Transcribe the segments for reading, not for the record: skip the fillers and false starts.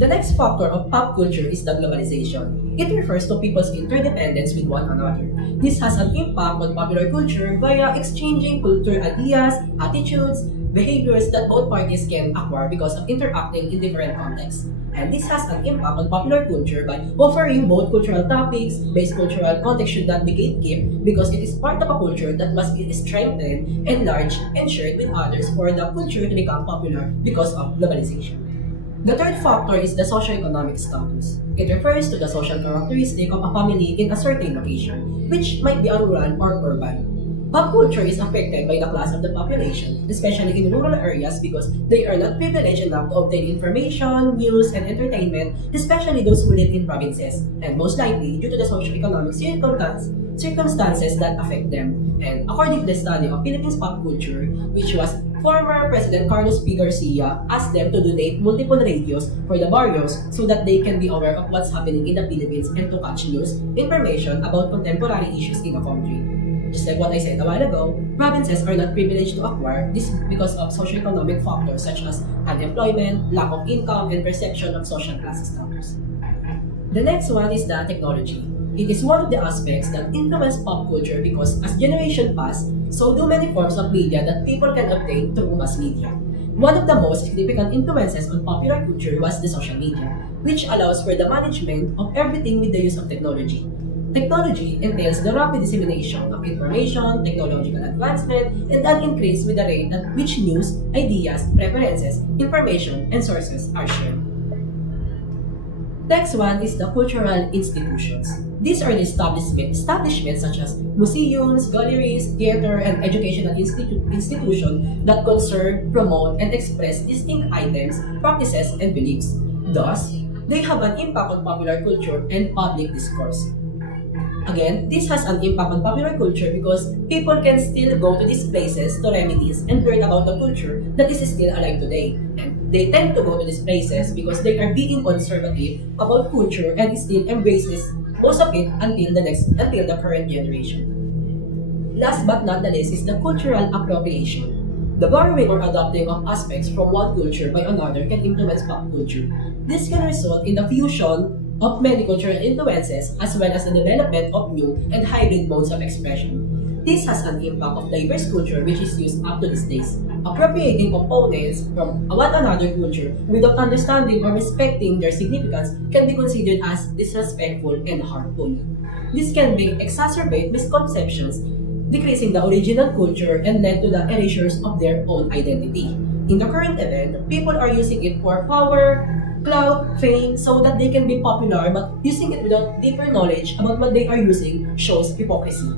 The next factor of pop culture is the globalization. It refers to people's interdependence with one another. This has an impact on popular culture via exchanging cultural ideas, attitudes, behaviors that both parties can acquire because of interacting in different contexts. And this has an impact on popular culture by offering both cultural topics. Base cultural context should not be gatekept because it is part of a culture that must be strengthened, enlarged, and shared with others for the culture to become popular because of globalization. The third factor is the socioeconomic status. It refers to the social characteristic of a family in a certain location, which might be a rural or urban. Pop culture is affected by the class of the population, especially in rural areas because they are not privileged enough to obtain information, news, and entertainment, especially those who live in provinces, and most likely due to the socioeconomic circumstances that affect them. And according to the study of Philippines pop culture, which was former President Carlos P. Garcia asked them to donate multiple radios for the barrios so that they can be aware of what's happening in the Philippines and to catch news, information about contemporary issues in the country. Just like what I said a while ago, provinces are not privileged to acquire this because of socioeconomic factors such as unemployment, lack of income, and perception of social class status. The next one is the technology. It is one of the aspects that influence pop culture because as generation pass, so do many forms of media that people can obtain through mass media. One of the most significant influences on popular culture was the social media, which allows for the management of everything with the use of technology. Technology entails the rapid dissemination of information, technological advancement, and an increase with the rate at which news, ideas, preferences, information, and sources are shared. Next one is the cultural institutions. These are the establishments such as museums, galleries, theater, and educational institutions that conserve, promote, and express distinct items, practices, and beliefs. Thus, they have an impact on popular culture and public discourse. Again, this has an impact on popular culture because people can still go to these places to reminisce and learn about the culture that is still alive today. And they tend to go to these places because they are being conservative about culture and still embraces most of it until the current generation. Last but not the least is the cultural appropriation. The borrowing or adopting of aspects from one culture by another can influence pop culture. This can result in the fusion of many cultural influences as well as the development of new and hybrid modes of expression. This has an impact of diverse culture which is used up to these days. Appropriating components from one another culture without understanding or respecting their significance can be considered as disrespectful and harmful. This can exacerbate misconceptions, decreasing the original culture and led to the erasures of their own identity. In the current event, people are using it for power, clout, fame, so that they can be popular, but using it without deeper knowledge about what they are using shows hypocrisy.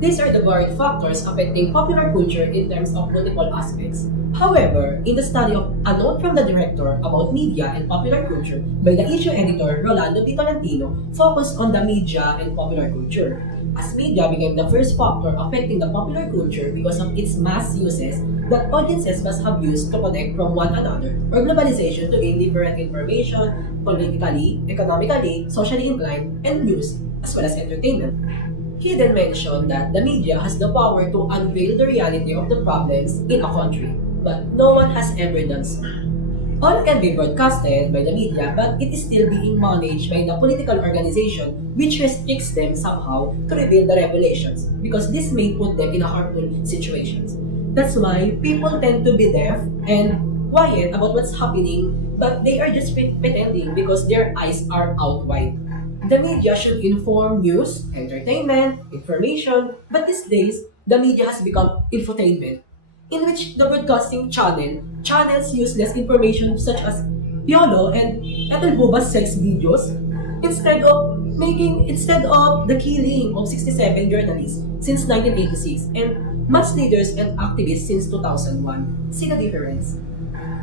These are the varied factors affecting popular culture in terms of multiple aspects. However, in the study of A Note from the Director about Media and Popular Culture by the issue editor Rolando P. Tolentino focused on the media and popular culture. As media became the first factor affecting the popular culture because of its mass uses that audiences must have used to connect from one another or globalization to gain different information, politically, economically, socially inclined, and news, as well as entertainment. He then mentioned that the media has the power to unveil the reality of the problems in a country, but no one has ever done so. All can be broadcasted by the media, but it is still being managed by the political organization which restricts them somehow to reveal the revelations because this may put them in a harmful situations. That's why people tend to be deaf and quiet about what's happening, but they are just pretending because their eyes are out wide. The media should inform news, entertainment, information, but these days, the media has become infotainment, in which the broadcasting channels useless information such as YOLO and Etelbuba's sex videos instead of the killing of 67 journalists since 1986 and mass leaders and activists since 2001. See the difference?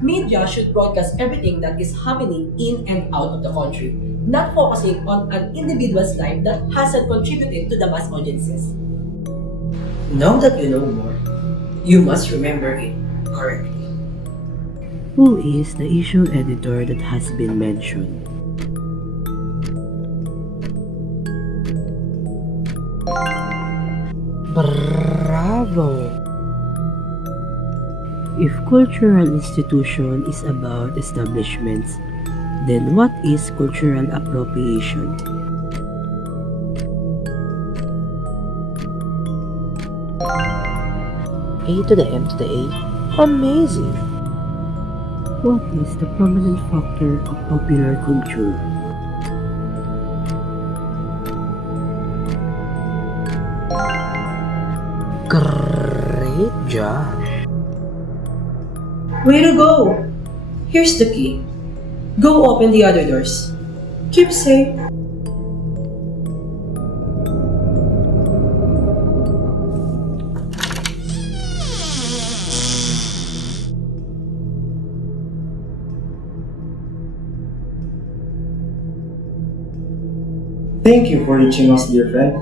Media should broadcast everything that is happening in and out of the country, not focusing on an individual's life that hasn't contributed to the mass audiences. Now that you know more, you must remember it correctly. Who is the issue editor that has been mentioned? Bravo! If cultural institution is about establishments, then what is cultural appropriation? A to the M to the A. Amazing! What is the prominent factor of popular culture? Great job! Way to go! Here's the key. Go open the other doors. Keep safe. Thank you for reaching us, dear friend.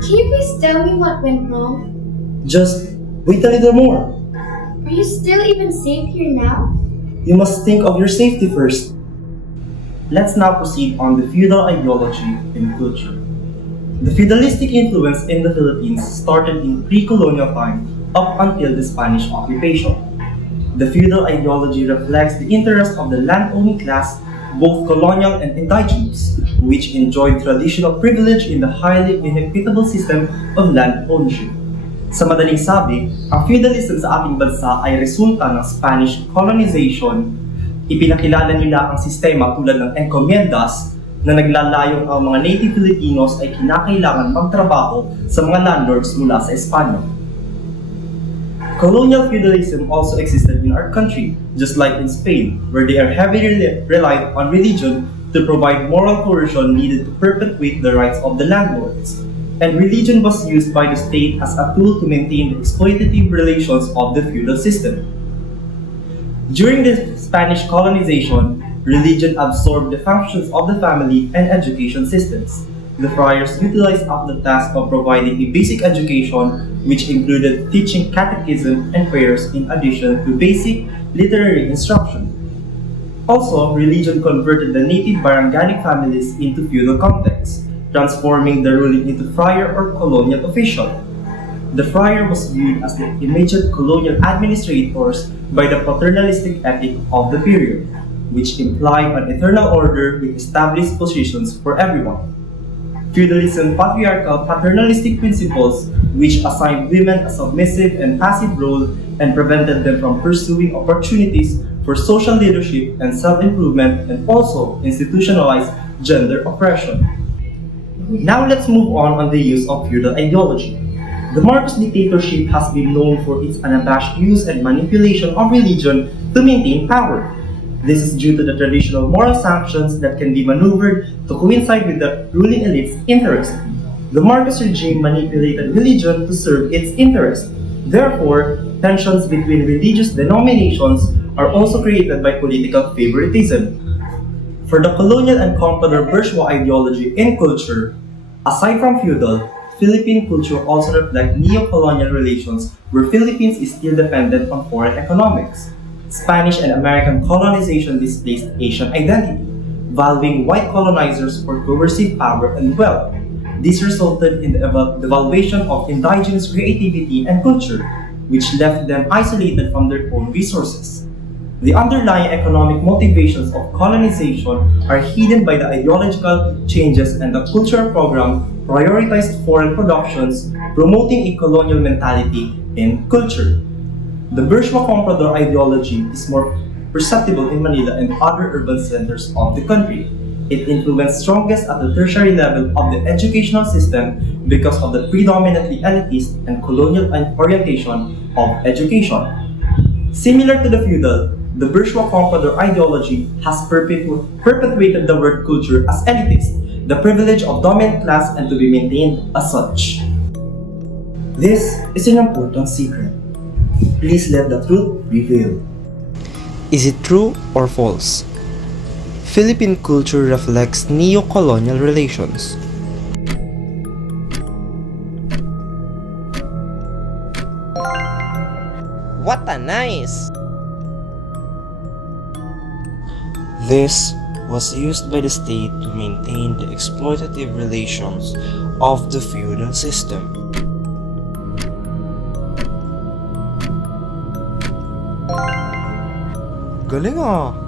Can you please tell me what went wrong? Just wait a little more. Are you still even safe here now? You must think of your safety first. Let's now proceed on the feudal ideology in culture. The feudalistic influence in the Philippines started in pre-colonial time up until the Spanish occupation. The feudal ideology reflects the interest of the land-owning class, both colonial and indigenous, which enjoyed traditional privilege in the highly inequitable system of land ownership. Sa madaling sabi, ang feudalism sa ating bansa ay resulta ng Spanish colonization. Ipinakilala nila ang sistema tulad ng encomiendas na naglalayong ang mga native Filipinos ay kinakailangan magtrabaho sa mga landlords mula sa Espanya. Colonial feudalism also existed in our country, just like in Spain, where they are heavily reliant on religion to provide moral coercion needed to perpetuate the rights of the landlords. And religion was used by the state as a tool to maintain the exploitative relations of the feudal system. During the Spanish colonization, religion absorbed the functions of the family and education systems. The friars utilized up the task of providing a basic education, which included teaching catechism and prayers in addition to basic literary instruction. Also, religion converted the native Baranganic families into feudal contexts, transforming the ruling into friar or colonial official. The friar was viewed as the immediate colonial administrators by the paternalistic ethic of the period, which implied an eternal order with established positions for everyone. Feudalism patriarchal paternalistic principles which assigned women a submissive and passive role and prevented them from pursuing opportunities for social leadership and self-improvement, and also institutionalized gender oppression. Now let's move on the use of feudal ideology. The Marcos dictatorship has been known for its unabashed use and manipulation of religion to maintain power. This is due to the traditional moral sanctions that can be maneuvered to coincide with the ruling elite's interests. The Marcos regime manipulated religion to serve its interests. Therefore, tensions between religious denominations are also created by political favoritism. For the colonial and comprador bourgeois ideology in culture, aside from feudal, Philippine culture also reflects neo-colonial relations where Philippines is still dependent on foreign economics. Spanish and American colonization displaced Asian identity, valuing white colonizers for coercive power and wealth. This resulted in the devaluation of indigenous creativity and culture, which left them isolated from their own resources. The underlying economic motivations of colonization are hidden by the ideological changes, and the cultural program prioritized foreign productions, promoting a colonial mentality in culture. The bourgeois comprador ideology is more perceptible in Manila and other urban centers of the country. It influenced strongest at the tertiary level of the educational system because of the predominantly elitist and colonial orientation of education. Similar to the feudal, the bourgeois comprador ideology has perpetuated the word culture as elitist, the privilege of dominant class, and to be maintained as such. This is an important secret. Please let the truth prevail. Is it true or false? Philippine culture reflects neo-colonial relations. What a nice! This was used by the state to maintain the exploitative relations of the feudal system. Galing ah.